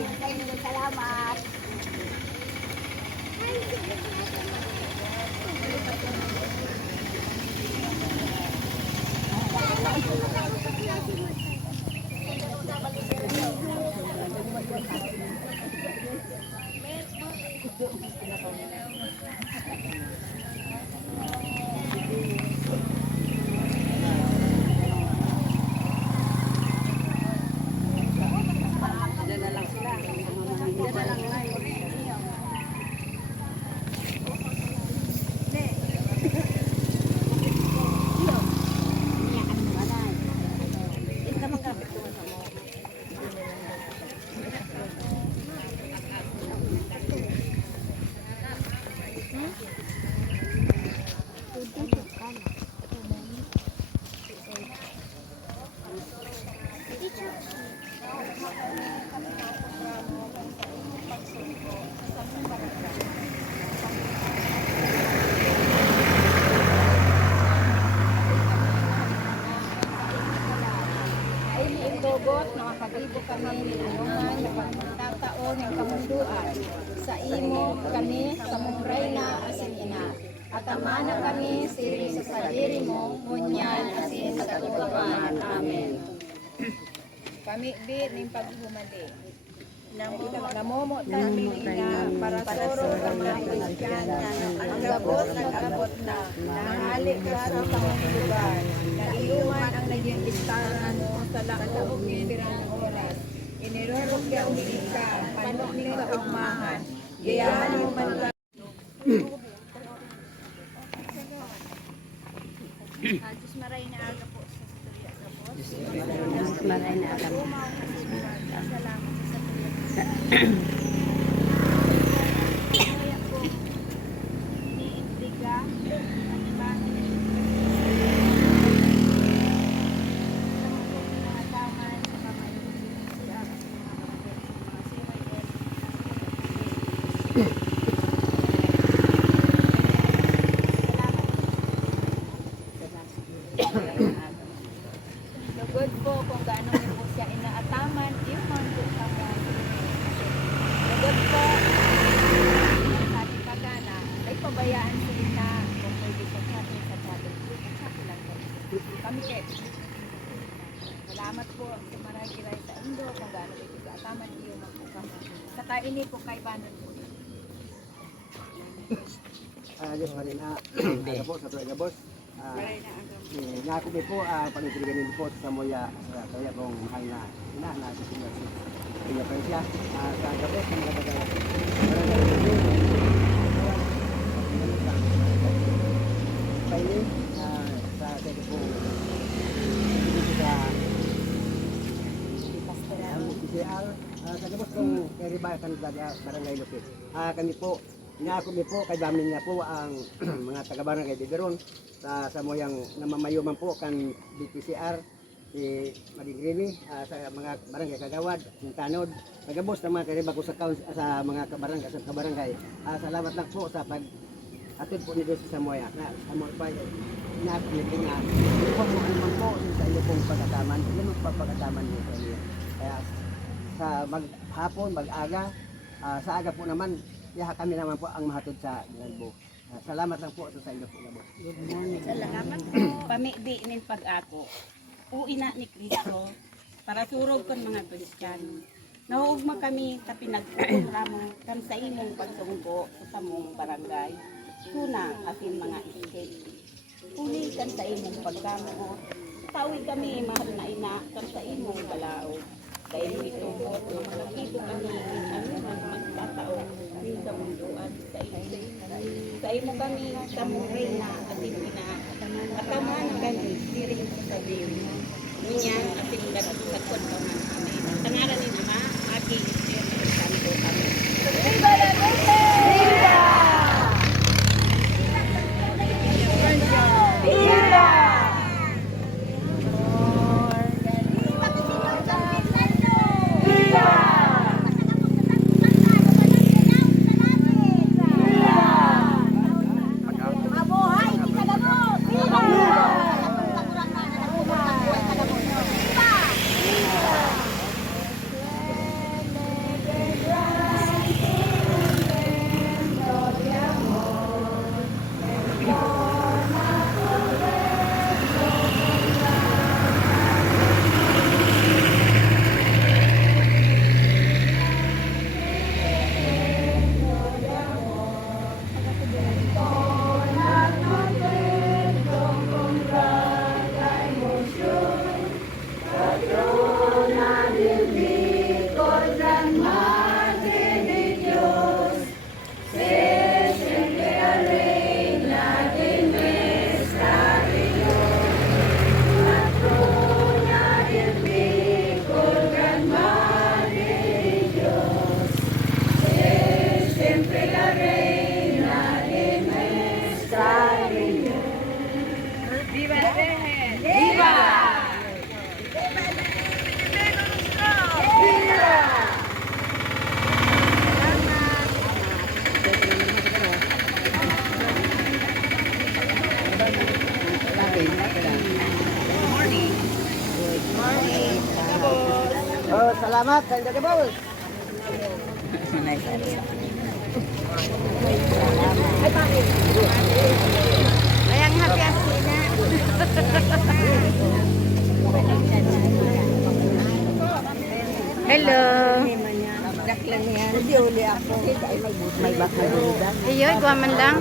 Salamat. Dogot, nakapag-ibo kami ng anuman na pagtatao ng kamunduan. Sa imo kami sa mungray na asin ina. At amana kami siri sa saliri mo, ngunyan asin sa katutuan. Amen. Kami di ng paghumali. Namomo namin ina para soro sa mga Kristiyano. Ang gabot nag-abot na. Nahalik ka sa kamunduan. Naiuman ang naging listaran mo sa laog ng tirang oras. Inirorog yung ka, panok ng kaugmahan. Gayahan mo man lang. Diyos maray na aga po sa Storya sa Bos. Diyos maray na aga po. Salamat sa Storya. Kaya po, iniindiga, lugod po kung gaano niyo po siya inaataman, yung man po kami. Lugod po, sa ating pagana, ay pabayaan sila na kung pwede sa ating sa ating. Sa ating lang po. Kami kayo. Salamat po sa marang kiray sa Indo, kung gaano ito sa ataman, iyo man po kami. Sa kaini po kay Banon po. Diyos pa rin aga po sa Tuwaga Boss. Nga ako din po, panitiliganin po sa Moya, kaya pong mahal na ina na si Senior Kaya pa siya, sa gabi, sa mga taga Pailing, sa atin po, dito sa PCR, sa gabos kong karibakan Barangay Lupit. Kami po, inaako mi po, kay damin nga po ang mga taga-barangay Biberon sa moyang namamayuman po kan DPCR si Madigrini sa mga barangay Kagawad, Tanod, nagabos ng mga kariba ko sa mga kabarangay. Salamat lang po sa pag-atid po nito sa moya. Sa moya pa, inaako mi po nga, kung ano po sa inyo pong pagkataman, yun ang pagkataman niyo sa inyo. Kaya sa maghapon, mag-aga, sa aga po naman, kami naman po ang mahatod sa Galbo. Salamat lang po sa inyo po. Salamat po. Pamigdi nin pag-ako. Uina ni Kristo para surog kon mga Kristiyano. Naugma kami sa pinagpuramo kan sa imong pagsungko sa mong barangay. Tuna atin mga isip. Uli kan sa imong pagkamo. Tawi kami mahal na ina kan sa imong balao. Dahil ito po, nakakito kami ano man magtatao sa mundo at sa imo kami sa mungay na ating ina kataman kami siring sa sabihin niya ating nagkakot kami tangaran ni Ama Aki Espiritu Santo kami. Viva la Virgen! Viva! Viva! Salamat, Kandagabol. Ayang happy asina. Hello. Hindi uli ako. May bakal dito. Ayoy, guwaman lang.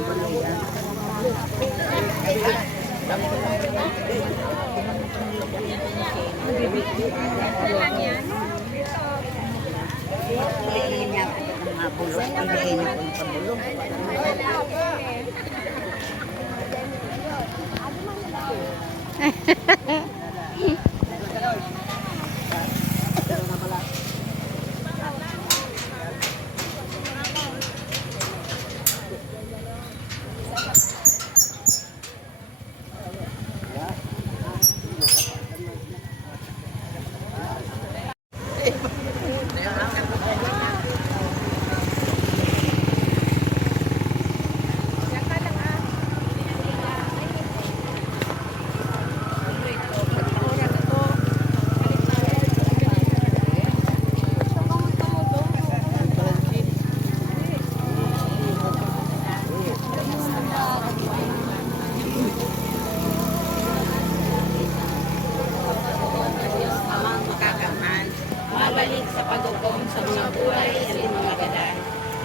Amang makakaman, mabalik sa paghukom sa mga buhay at mga gadan.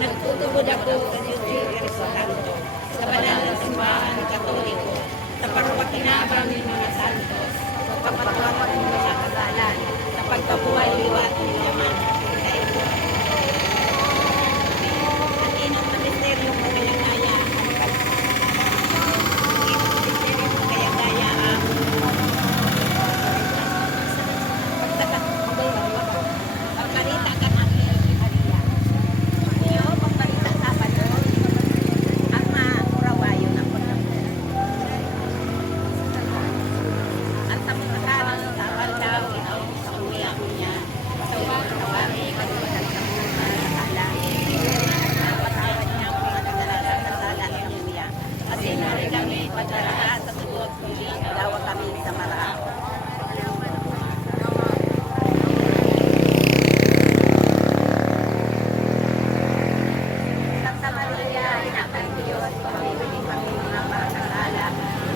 Nagtutubod ako sa Diyos Cristo Santo, sa banal na simbahan katoliko, sa parwakinabang ng mga santos, sa kapatawaran ng mga kasalan, sa pagkabuhay liwat ng naman sa iyo. At inong ministeryo mo kayagaya, ministeryo mo kayagaya ang pagparita ka namin iyo pagparita sa Panginoon ang murawayo ng pagkakas at sa mga kalang sa bandaw ito sa umiyang niya sa kawari kalimutan sa mga nakala napatawad niya ang mga nagdalaga sa sala ng umiya at sinari kami pagdalaga sa tugot muli dawa kami sa maraan. Santa Maria, Ina ng Diyos, pamibili kami mga makakasala,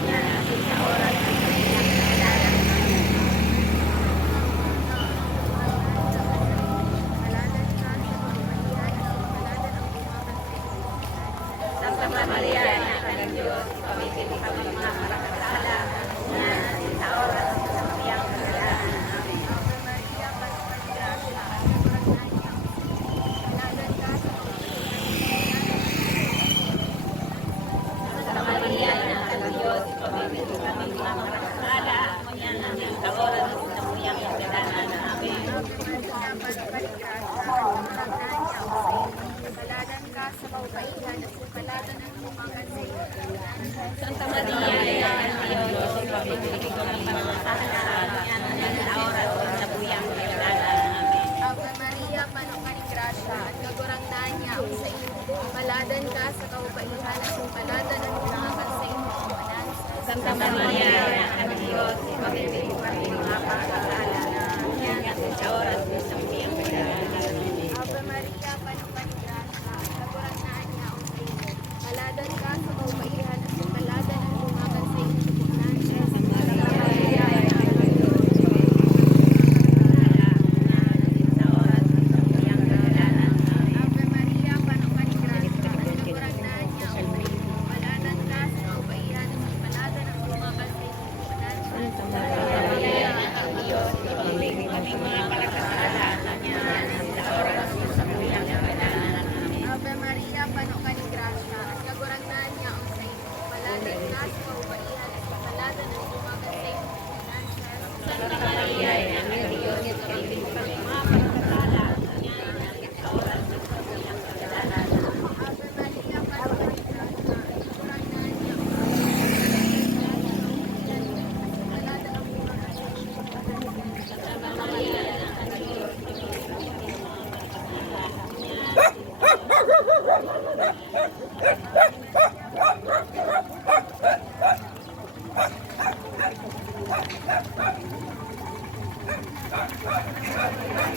niya natin sa oras ng kanyang kasalanan. Santa Maria, Ina ng Diyos, pamibili kami mga makakasala, niya natin sa oras ng kanyang kasalanan. Amen. Santa Maria, Ina ng Diyos, pamibili kami mga makakasala, niya natin sa oras ng kanyang kasalanan. Amen. Santa Maria, Ina ng Diyos, pamibili kami mga makakasala, niya natin sa oras ng kanyang kasalanan. Amen. Ave Maria, panukan ni Gracia, at kagurangnan niya ang sa iyo. Paladan ka sa kababaihan at yung paladan ang pinangakan sa iyo. Santa Maria, Ina ng Diyos, pamibili kami mga makakasala, niya natin sa oras ng kanyang kasalanan. Amen. Ave Maria, panukan ni Gracia, at kagurangnan niya ang sa iyo. Paladan ka sa kababaihan at yung paladan ang pinangakan sa iyo. Santa Maria, Ina ng Diyos, sa oras ng kanyang kasalanan. Amen. Ave Maria, panukan ni Gracia, at kagurangnan niya ang sa iyo. Paladan ka sa kababaihan at yung paladan ang pinangakan sa iyo. Santa Maria, Ina ng Diyos, pamibili kami mga makakasala, niya natin sa oras ng kanyang kasalanan. Amen. Ave Maria, panukan ni Gracia, at kagurangnan niya ang sa iyo. Paladan ka sa kababaihan at yung paladan ang pinangakan sa iyo. Santa Maria, Ina ng Diyos, pamibili kami mga makakasala, niya natin sa oras ng kanyang kasalanan. Ave Maria, panukan ni Gracia, at kagurangnan niya ang paladan ang pinangakan sa iyo. Santa Maria, Ina ng Diyos, Ave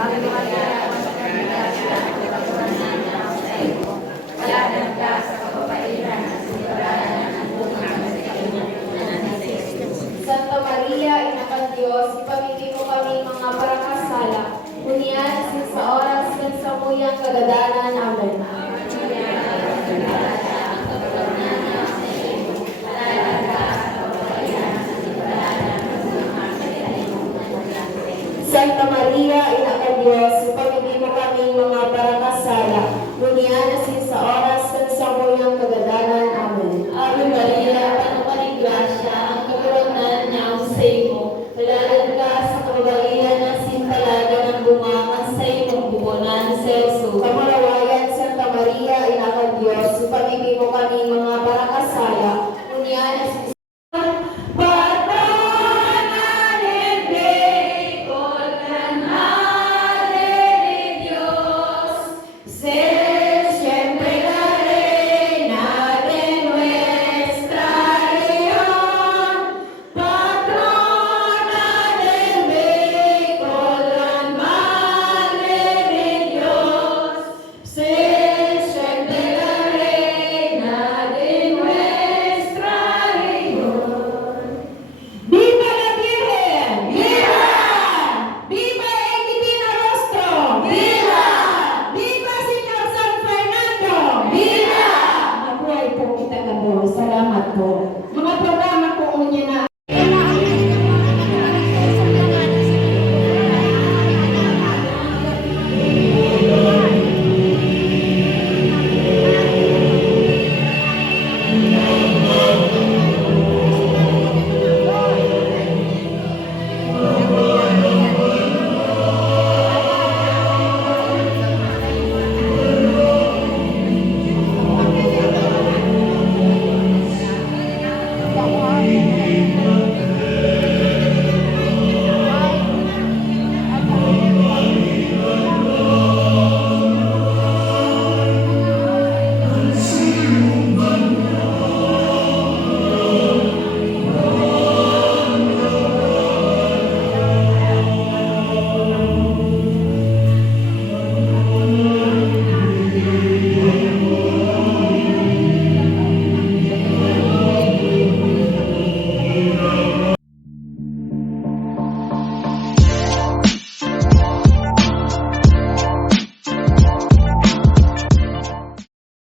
Santa Maria, Ina ng Diyos, ipamigay mo kami mga parakasala, unian asin sa oras ng samuyang kagadanan. Amen. Santa Maria, Ina ng Diyos, ipamigay mo kami mga parakasala, unian asin sa oras ng samuyang kagadanan. Amen. Ave Maria,